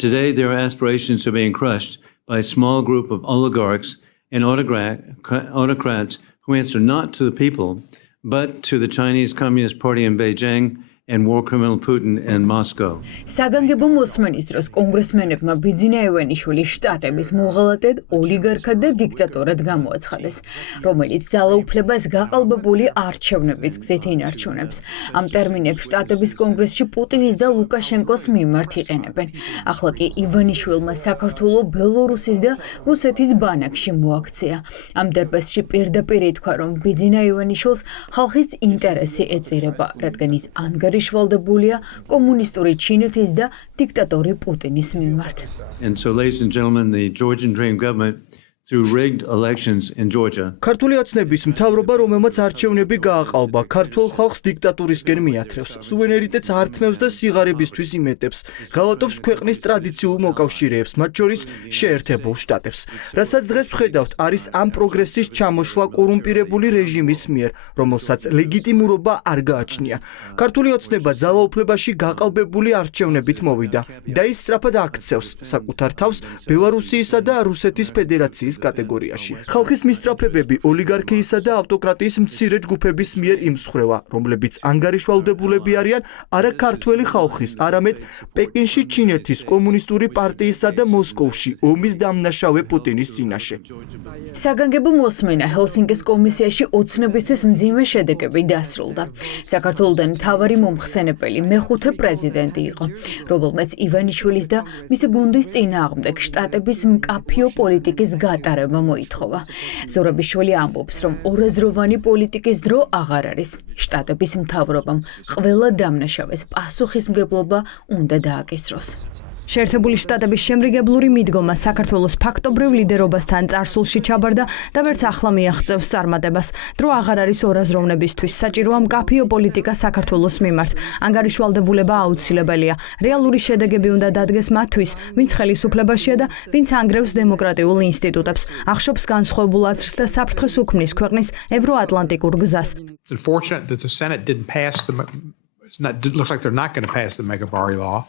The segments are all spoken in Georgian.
Today, their aspirations are being crushed by a small group of oligarchs and autocrats who answer not to the people, but to the Chinese Communist Party in Beijing and war criminal Putin and Moscow. საგანგებო მოსმენის დროს კონგრესმენებმა ბიძინა ევანიშვილი შტატების მოღალატედ, ოლიგარქად და დიქტატორად გამოაცხადეს, რომელიც ძალაუფლებას გაყალბებული არჩევნების გზით ინარჩუნებს. ამ ტერმინებს შტატების კონგრესში პუტინის და ლუკაშენკოს მიმართ იყენებენ. ახლა კი ივანიშვილმა საქართველოს, ბელორუსის და რუსეთის ბანაკში მოაქცია. ამ დარბაზში პირდაპირ ითქვა, რომ ბიძინა ევანიშვილს ხალხის ინტერესი ეწირება, რადგან ის ანგარიშვალდებულია კომუნისტური ჩინეთის და დიქტატორი პუტინის მიმართ. And so, ladies and gentlemen, the Georgian Dream government, through rigged elections in Georgia, ქართული ოცნების მთავრობა, რომელმაც არჩევნები გააყალბა, ქართულ ხალხს დიქტატურისკენ მიათრევს, სუვერენიტეტს ართმევს და სიღარიბისთვის იმეტებს, ღალატობს ქვეყნის ტრადიციულ მოკავშირეებს, მათ შორის შეერთებულ შტატებს. რასაც დღეს ვხედავთ, არის ამ პროგრესის ჩამოშლა კორუმპირებული რეჟიმის მიერ, რომელსაც ლეგიტიმურობა არ გააჩნია. ქართული ოცნება ძალაუფლებაში გაყალბებული არჩევნებით მოვიდა და ის სწრაფად აქცევს საკუთარ თავს ბელარუსიისა და რუსეთის ფედერაციის კატეგორიაში. ხალხის მისწრაფებები ოლიგარქიისა და ავტოკრატიის მცირე ჯგუფების მიერ იმსხვრევა, რომლებიც ანგარიშვალდებულები არიან არა ქართველი ხალხის, არამედ პეკინში ჩინეთის კომუნისტური პარტიისა და მოსკოვში ომის დამნაშავე პუტინის წინაშე. საგანგებო მოსმენა ჰელსინკის კომისიაში ოცნებისთვის მძიმე შედეგები დასრულდა. საქართველოდან მთავარი მომხსენებელი მეხუთე პრეზიდენტი იყო, რომელმაც ივანიშვილის და მისი გუნდის წინააღმდეგ შტატების მკაფიო პოლიტიკის გატარება მოითხოვა. ზურაბიშვილი ამბობს, რომ ორაზროვანი პოლიტიკის დრო აღარ არის. შტატების მთავრობამ ყველა დამნაშავეს პასუხისმგებლობა უნდა დააკისროს. შეერთებული შტატების შემრიგებლური მიდგომა საქართველოს ფაქტობრივ ლიდერობასთან წარსულში ჩაბარდა და ვერც ახლა მიაღწევს წარმატებას. დრო აღარ არის ორაზროვნებისთვის, საჭიროა მკაფიო პოლიტიკა საქართველოს მიმართ. ანგარიშვალდებულება აუცილებელია. რეალური შედეგები უნდა დადგეს მათთვის, ვინც ხელისუფლებაშია და ვინც ანგრევს დემოკრატიულ ინსტიტუტებს, ახშობს განსხვავებულ აზრს და საფრთხეს უქმნის ქვეყნის ევროატლანტიკურ გზას. It's unfortunate that the Senate didn't pass it looks like they're not going to pass the Megabari law.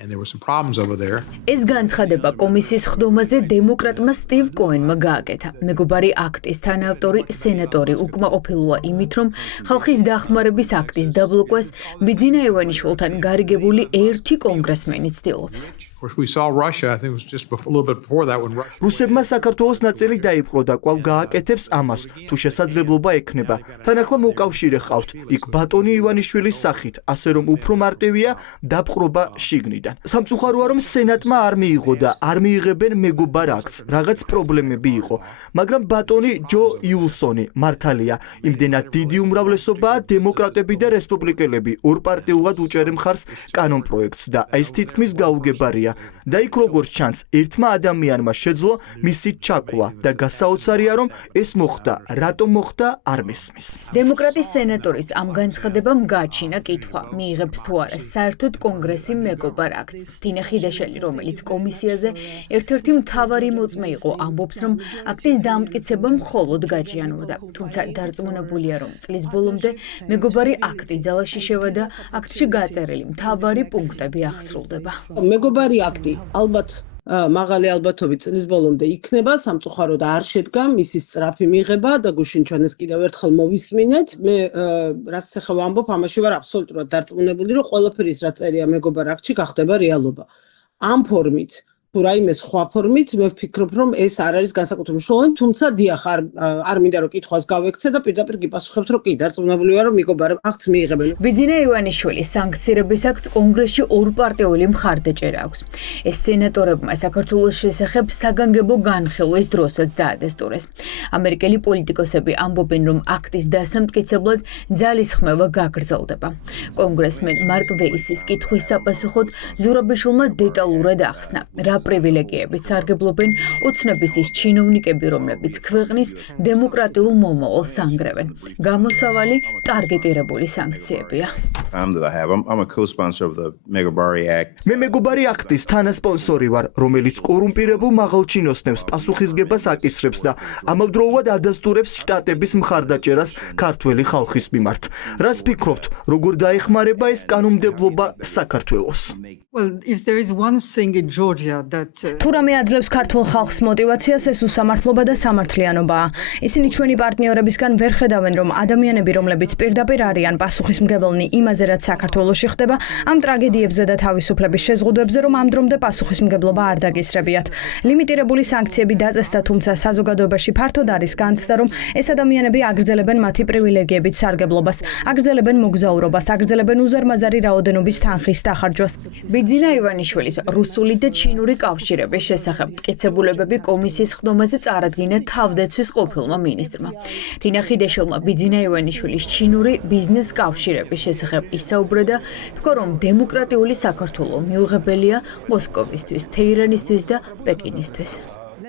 And there were some problems over there. ეს განცხადება კომისიის ხდომაზე დემოკრატმა სტივ კოენმა გააკეთა. მეგობარი აქტის თანაავტორი სენატორი უკმაყოფილოა იმით, რომ ხალხის დახმარების აქტის დაბლოკვას ბიძინა ევანიშვილთან გარიგებული ერთი კონგრესმენი ცდილობს. Of course, we saw Russia, I think it was just a little bit before that when Russia... რუსებმა საქართველოს ნაწილი დაიპყრო და კვლავ გააკეთებს ამას, თუ შესაძლებლობა ექნება. თან ახლა მოკავშირე ყავთ, იქ ბატონი ივანიშვილის სახით, ასე რომ უფრო მარტივია დაპყრობა შიგნიდან. სამწუხაროა, რომ სენატმა არ მიიღო და არ მიიღებენ მეგობარ აქტს, რაღაც პრობლემები იყო. მაგრამ ბატონი ჯო იულსონი მართალია, იმდენად დიდი უმრავლესობაა დემოკრატები და რესპუბლიკელები ორპარტიულად უჭერენ მხარს კანონ პროექტს და ეს თითქმის გაუგებარია. და იქ როგორც ჩანს, ერთმა ადამიანმა შეძლო მისი ჩაკვა და გასაოცარია, რომ ეს მოხდა, რატომ მოხდა, არ მესმის. დემოკრატის სენატორის ამ განცხადებამ გააჩინა კითხვა, მიიღებს თუ არა საერთოდ კონგრესი მეგობარ აქტს. თინა ხიდაშელი, რომელიც კომისიაზე ერთ-ერთი მთავარი მოწმე იყო, ამბობს, რომ აქტის დამტკიცება მხოლოდ გაჭიანურდა. თუმცა დარწმუნებულია, რომ წლის ბოლომდე მეგობარი აქტი ძალაში შევიდა, აქტში გაწერილი მთავარი პუნქტები აღსრულდება. მეგობარი აქტი ალბათ მაღალი ალბათობით წლის ბოლომდე იქნება, სამწუხაროდ არ შედგა მისი სწრაფი მიღება და გუშინ ჩვენს კიდევ ერთხელ მოვისმინეთ. მე რაც ახლა ვამბობ, ამაში ვარ აბსოლუტურად დარწმუნებული, რომ ყველაფერი ის რაც წერია მეგობარ აქტში გახდება რეალობა. ამ ფორმით თუ რაიმე სხვა ფორმით მე ვფიქრობ, რომ ეს არ არის განსაკუთრებით მნიშვნელოვანი, თუმცა დიახ, არ მინდა რომ კითხვას გავექცე და პირდაპირ გიპასუხებთ, რომ კი დარწმუნებული ვარ, რომ მეგობარ აქტს მიიღებენ. ბიძინა ევანიშვილის სანქცირების აქტს კონგრესში ორპარტიული მხარდაჭერა აქვს. ეს სენატორებმა საქართველოს შესახებ საგანგებო განხილვის დროსაც დაადასტურეს. ამერიკელი პოლიტიკოსები ამბობენ, რომ აქტის დასამტკიცებლად ძალისხმევა გაგრძელდება. კონგრესმენ მარკ ვეისის კითხვის საპასუხოდ ზურაბიშვილმა დეტალურად ახსნა, რა პრივილეგიებით სარგებლობენ ოცნების ის ჩინოვნიკები, რომლებიც ქვეყნის დემოკრატიულ მომავალს ანგრევენ. გამოსავალი ტარგეტირებული სანქციებია. I'm a co-sponsor of the Megabari Act. მე მეგობარი აქტის თანასპონსორი ვარ, რომელიც კორუმპირებულ მაღალჩინოსნებს პასუხისგებას აკისრებს და ამავდროულად ადასტურებს შტატების მხარდაჭერას ქართველი ხალხის მიმართ. რას ფიქრობთ, როგორ დაეხმარება ეს კანონმდებლობა საქართველოს? Well, if there is one thing in Georgia that თუ რამე აძლევს ქართულ ხალხს მოტივაციას, ეს უსამართლობა და სამართლიანობაა. ისინი ჩვენი პარტნიორებისგან ვერ ხედავენ, რომ ადამიანები, რომლებიც პირდაპირ არიან პასუხისმგებლნი იმაზე, რაც საქართველოში ხდება, ამ ტრაგედიებზე და თავისუფლების შეზღუდვებზე, რომ ამ დრომდე პასუხისმგებლობა არ დაგისრებიათ. ლიმიტირებული სანქციები დაწესდა, თუმცა საზოგადოებაში ფართოდ არის განცდა, რომ ეს ადამიანები აგრძელებენ მათი პრივილეგიებით სარგებლობას, აგრძელებენ მოგზაურობას, აგრძელებენ უზარმაზარი რაოდენობის თანხის დახარჯვას. ბიძინა ივანიშვილის რუსული და ჩინური კავშირების შესახებ მტკიცებულებები კომისიის ხდომაზე წარადგინა თავდაცვის ყოფილმა მინისტრმა. რინა ხიდაშვილმა ბიძინა ივანიშვილის ჩინური ბიზნეს კავშირების შესახებ ისაუბრა და თქვა, რომ დემოკრატიული საქართველო მიუღებელია მოსკოვისთვის, თეირანისთვის და პეკინისთვის.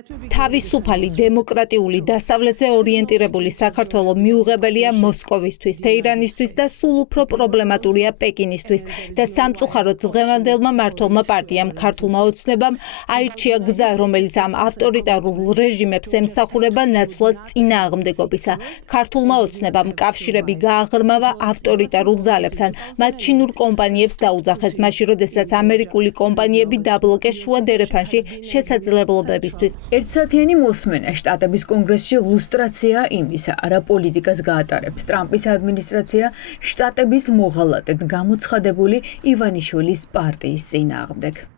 თავისუფალი დემოკრატიული დასავლეთზე ორიენტირებული საქართველო მიუღებელია მოსკოვისთვის, თეირანისთვის და სულ უფრო პრობლემატურია პეკინისთვის და სამწუხაროდ დღევანდელმა მმართველმა პარტიამ ქართულმა ოცნებამ აირჩია გზა, რომელიც ამ ავტორიტარულ რეჟიმებს ემსახურება ნაცვლად წინააღმდეგობისა. ქართულმა ოცნებამ კავშირები გააღრმავა ავტორიტარულ ძალებთან, მათ ჩინურ კომპანიებს დაუძახეს, მაშინ როდესაც ამერიკული კომპანიები დაბლოკეს შუა დერეფანში შესაძლებლობებისთვის. ერთსათიანი მოსმენა შტატების კონგრესში ლუსტრაცია იმისა, რა პოლიტიკას გაატარებს ტრამპის ადმინისტრაცია შტატების მოღალატედ გამოცხადებული ივანიშვილის პარტიის წინააღმდეგ.